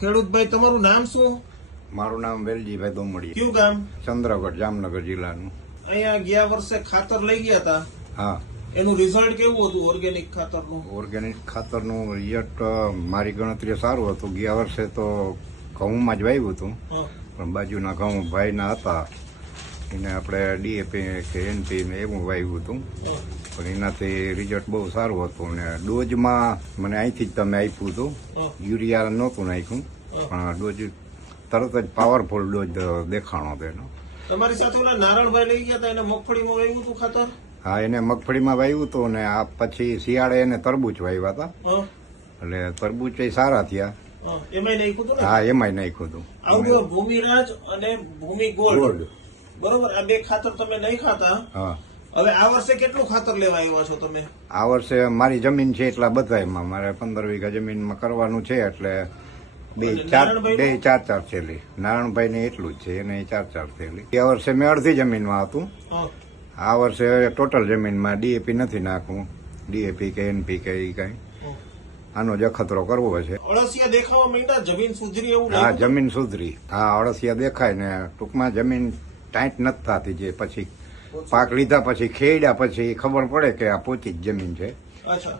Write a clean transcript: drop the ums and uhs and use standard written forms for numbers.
ખેડૂતભાઈ તમારું નામ શું? મારું નામ વેલજીભાઈ દોમડી, કયું ગામ? ચંદ્રગઢ, જામનગર જિલ્લાનું. અહીંયા ગયા વર્ષે ખાતર લઈ ગયા હતા, હા, એનું રિઝલ્ટ કેવું હતું ઓર્ગેનિક ખાતરનું? ઓર્ગેનિક ખાતરનું રિઝલ્ટ મારી ગણતરી સારું હતું. ગયા વર્ષે તો ઘઉંમાં જ વાવ્યું હતું, હા. પણ બાજુના ઘઉં ભાઈના હતા એને આપણે ડીએપી કે એનપી ને એવું વાવ્યું હતું, હા. પણ એનાથી રિઝલ્ટ બહુ સારું હતું. ને ડોઝમાં મને અહીંથી જ તમે આપ્યું હતું, હા. યુરિયા નહોતું નાખ્યું, પણ ડોઝ તરત જ પાવરફુલ ડોઝ દેખાણો હતો એનો. તમારી સાથે ઓલા નારણભાઈ લઈ ગયા હતા, એને મગફળીમાં વાવ્યું હતું ખાતર? હા, એને મગફળીમાં વાવ્યું હતું ને આ પછી શિયાળે એને તરબૂચ વાવ્યા હતા, હા. એટલે તરબૂચ સારા થયા. હા. એમાંય નાખ્યું હતું ને? હા, એમાંય નાખ્યું હતું. આવું ભૂમિરાજ અને ભૂમિ ગોલ્ડ, ગોલ્ડ. બરોબર, આ બે ખાતર તમે નહીં ખાતા. હા, હવે આ વર્ષે કેટલું ખાતર લેવા આવ્યા છો તમે? આ વર્ષે મારી જમીન છે એટલા બધામાં મારે 15 વીઘા જમીનમાં કરવાનું છે, એટલે બે ચાર થેલી. નારાયણભાઈ ને એટલું જ છે, એને 4 થેલી. આ વર્ષે મેં અડધી જમીનમાં હતું, હા. આ વર્ષે ટોટલ જમીનમાં ડીએપી નથી નાખવું, ડીએપી કે એનપી કે ઈ કઈ આનો જ અખતરો કરવો છે. અળસિયા દેખાવા માંડ્યા, જમીન સુધરી એવું હા, લાગ્યું? જમીન સુધરી. હા, અળસિયા દેખાય ને ટૂંકમાં જમીન ટાઈટ નથી થતી, જે પછી પાક લીધા પછી ખેડ્યા પછી ખબર પડે કે આ પોચી જ જમીન છે. અચ્છા.